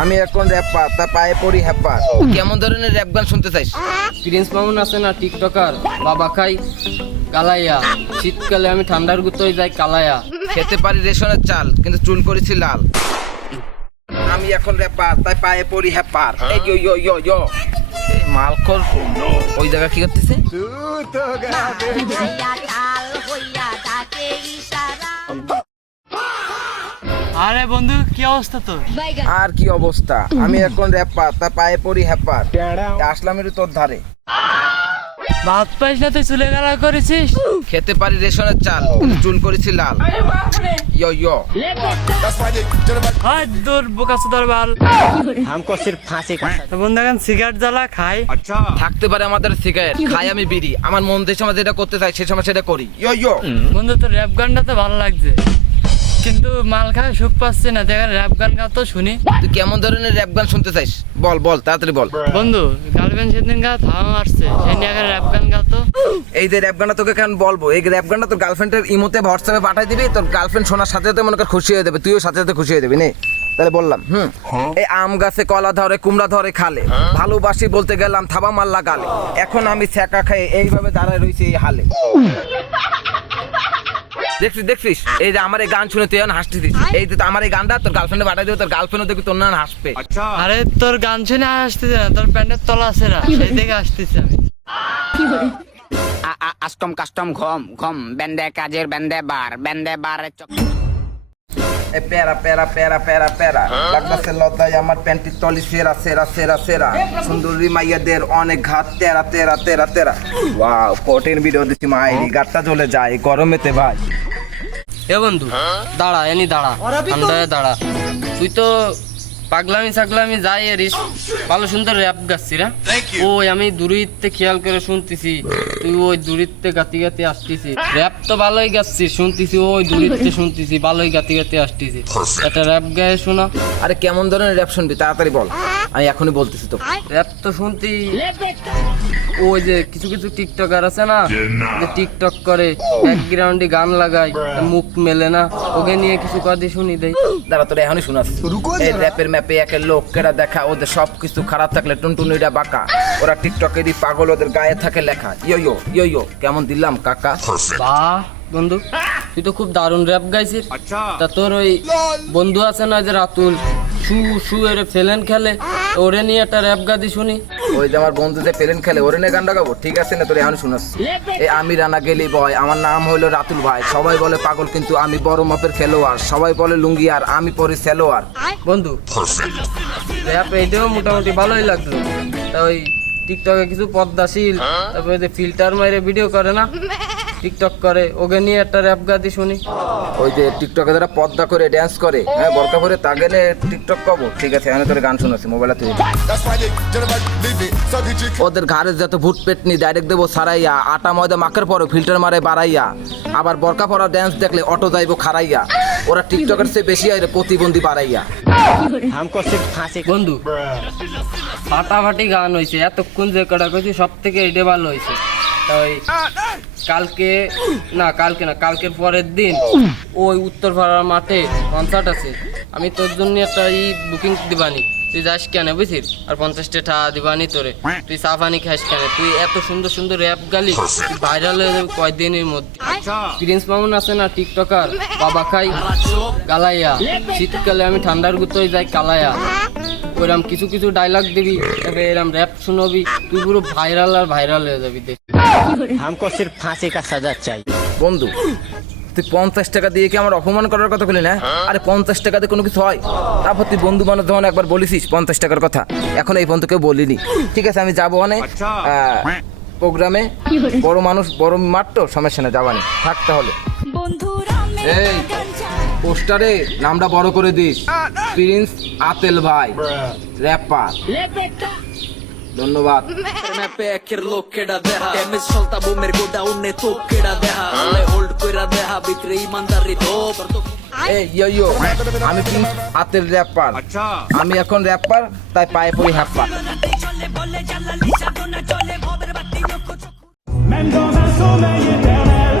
আমি এখন র্যাপার, তা পায়ে পড়ি হ্যাপার। কেমন ধরনের র্যাপ গান শুনতে চাইস? প্রিন্স মামুন আছে না টিকটকার, বাবা খাই কালাইয়া, শীতকালে আমি ঠান্ডার গুতোয় যাই কালাইয়া। খেতে পারি রেশনের চাল, কিন্তু চুল করেছি লাল। আমি এখন র্যাপার, তাই পায়ে পড়ি হ্যাপার। এই ইয়ো ইয়ো ইয়ো ইয়ো। এই মালখোর ওই জায়গা কি করতেছে? আরে বন্ধু কি অবস্থা তোর? আর কি অবস্থা? আমি এখন র্যাপার, তা পায়ে পড়ি হ্যাপার। আসলাম একটু তোর ধারে। ভাত পাইস না তুই চুলে গালা করেছিস? খেতে পারি রেশনের চাল, কিন্তু চুল করেছি লাল। ইয়ো ইয়ো। হাত দূর বোকাচোদার বাল। हमको सिर्फ फांसी का তো বন্ধু এখন সিগারেট জ্বালা খাই। থাকতে পারে আমাদের সিগারেট, খাই আমি বিড়ি। আমার মন যে সময় যেটা করতে চাই সে সময় সেটা করি। ইয়ো ইয়ো। বন্ধু তোর র্যাপ গানটা তো ভালো লাগছে, কিন্তু মাল খায় সুখ পাচ্ছি না। দেখ র্যাপ গান গা তো শুনি। তুই কেমন ধরনের র্যাপ গান শুনতে চাইস? বল বল, তাড়াতাড়ি বল। বন্ধু গার্লফ্রেন্ড সেদিন গা থামা আসছে, সেই নিয়ে আগে র্যাপ গান গা তো। এই যে র্যাপ গানটা তোকে কেন বলবো, এই র্যাপ গানটা তোর গার্লফ্রেন্ডের ইমোতে হোয়াটসঅ্যাপে পাঠাই দিবি। তোর গার্লফ্রেন্ড শোনার সাথে সাথে মনে কর খুশি হয়ে যাবে, তুইও সাথে সাথে খুশি হয়ে যাবি। নে তাহলে বললাম। এই আম গাছে কলা ধরে, কুমড়া ধরে খালে, ভালোবাসি বলতে গেলাম থাবা মাল্লা গালে। এখন আমি ছ্যাঁকা খাই এইভাবে দাঁড়ায় রয়েছি এই হালে। দেখছিস দেখছিস, এই যে আমার এই গান শুনে তুই এখন হাসতেছিস। এই যে আমার এই গানটা তোর গার্লফ্রেন্ডে পাঠাই দিবে, তোর গার্লফ্রেন্ডও দেখবি তোর না হাসবে। আরে তোর গান শুনে আসতেছে না, তোর প্যান্টের তলা আছে না, সেই দেখে আসতেছি আমি। আষ্টম কাস্টম ঘম ঘম বেন্দে কাজের বেন্দে বার এ প্যারা প্যারা প্যারা প্যারা প্যারা লাগতাছে লতায় আমার প্যান্টির তলি সেরা সেরা সেরা সেরা। সুন্দরী মাইয়াদের অনেক ঘাত তেরা তেরা তেরা তেরা। ওয়াও, কঠিন ভিডিও দিচ্ছি মাইরি, গাটটা চলে যায় গরমেতে ভাই। এ বন্ধু দাঁড়া, এনি দাঁড়া, ঠান্ডায় দাঁড়া। তুই তো পাগলামি ছাগলামি যাই এরিস, ভালো সুন্দর র্যাপ গাচ্ছি রা। ওই আমি দূরিত্বে খেয়াল করে শুনতেছি, তুই ওই দূরিত্বে গাতি গাতি আসতেছি। র্যাপ তো ভালোই গাচ্ছিস শুনতেছি, ওই দূরিত্বে শুনতেছি ভালোই গাতি গাতি আসতেছি। একটা র্যাপ গায়ে শোনা। আরে কেমন ধরনের র্যাপ শুনবি তাড়াতাড়ি বল, আমি এখনই বলতেছি তো। র্যাপ তো শুনতি, ওই যে কিছু কিছু টিকটকার আছে না, যে টিকটক করে ব্যাকগ্রাউন্ডে গান লাগায়, মুখ মেলে না, ওকে নিয়ে কিছু কথা শুনি দেই। দাঁড়া তোর এখনই শোনাস। এই র্যাপের ম্যাপে একের লোক কেরা দেখা, ওদের সব কিছু খারাপ থাকলে টুনটুনিটা বাঁকা। ওরা টিকটকেরই পাগল, ওদের গায়ে থাকে লেখা। ইয়ো ইয়ো ইয়ো ইয়ো। কেমন দিলাম কাকা? বাহ বন্ধু, তুই তো খুব দারুণ র্যাপ গাইছিস। তা তোর ওই বন্ধু আছে না যে রাতুল, শু শু এর ফেলেন খেলে, ওরে নিয়ে একটা র্যাপ গাদি শুনি। ওই যে আমার বন্ধু যে প্লেন খেলে, ওরে নিয়ে গানটা গাবো? ঠিক আছে না, তোর এখন শোনাস। এই আমি রানা গেলি বয়, আমার নাম হইলো রাতুল ভাই। সবাই বলে পাগল কিন্তু আমি বড় মাপের খেলোয়াড়। সবাই বলে লুঙ্গি আর আমি পরে সেলোয়ার। বন্ধু র্যাপ এইটাও মোটামুটি ভালোই লাগলো। তা ওই টিকটকে কিছু পদ্মাশীল, তারপরে যে ফিল্টার মাইরে ভিডিও করে না, টিকটক করে, ওকে নিয়ে একটা র্যাপ গাদি শুনি। ওই যে টিকটকে যারা পর্দা করে ড্যান্স করে, হ্যাঁ বরকা পরে, তা গেলে টিকটক কবো? ঠিক আছে, আমি তোর গান শোনাচ্ছি মোবাইলে তুই। ওদের ঘাড়ে যত ভুট পেটনি ডাইরেক্ট দেবো সারাইয়া। আটা ময়দা মাখের পরে ফিল্টার মারে বাড়াইয়া। আবার বরকা পরা ড্যান্স দেখলে অটো যাইবো খারাইয়া। ওরা টিকটকের চেয়ে বেশি আইরে প্রতিবন্ধী বাড়াইয়া। हमको सिर्फ फांसी বন্ধু ফাটাফাটি গান হয়েছে, এতক্ষণ যে কটা কইছি সব থেকে এটা ভালো হয়েছে। তাই কালকে না কালকের পরের দিন ওই উত্তরপাড়ার মাঠে কনসার্ট আছে। আমি তোর জন্য একটা বুকিং দিবানি, তুই যাস কেন বুঝছিস? আর 50টা টাকা দিবানি তোরে, তুই চা পানি খাস কেন? তুই এত সুন্দর সুন্দর র্যাপ গালি, তুই ভাইরাল হয়ে যাবে কয়েকদিনের মধ্যে। প্রিন্স মামুন আছে না টিকটকার, বাবা খাই কালাইয়া, শীতকালে আমি ঠান্ডার গুতোয় যাই কালাইয়া। ওইরকম কিছু কিছু ডায়লগ দিবি, তবে এরকম র্যাপ শুনবি, তুই পুরো ভাইরাল আর ভাইরাল হয়ে যাবি। দেখ हमको सिर्फ फांसी का सजा चाहिए। বন্ধু তুই 50 টাকা দিয়ে কি আমার অপমান করার কথা বলি না? আরে 50 টাকা দিয়ে কোনো কিছু হয়? তারপর তুই বন্ধু বান্ধব যখন একবার বলিসিস 50 টাকার কথা, এখন এই পর্যন্ত কেউ বলিনি। ঠিক আছে, আমি যাবো অনেক প্রোগ্রামে, বড় মানুষ বড় মাঠ তো, সমস্যা না, যাবানি থাক তাহলে। এই পোস্টারে নামটা বড় করে দিস, প্রিন্স আতেল ভাই র্যাপার। ধন্যবাদ। मैं पैकेर लोग केड़ा देहा डैमेज चलता वो मेरे को डाउन ने तो केड़ा देहा ले होल्ड कइरा देहा बिक्री ईमानदारी दो এই ইয়ো ইয়ো, আমি প্রিন্স আতেল র্যাপার। আমি এখন র্যাপার, তাই পায়ে পড়ি হ্যাপার। Même dans un sommeil éternel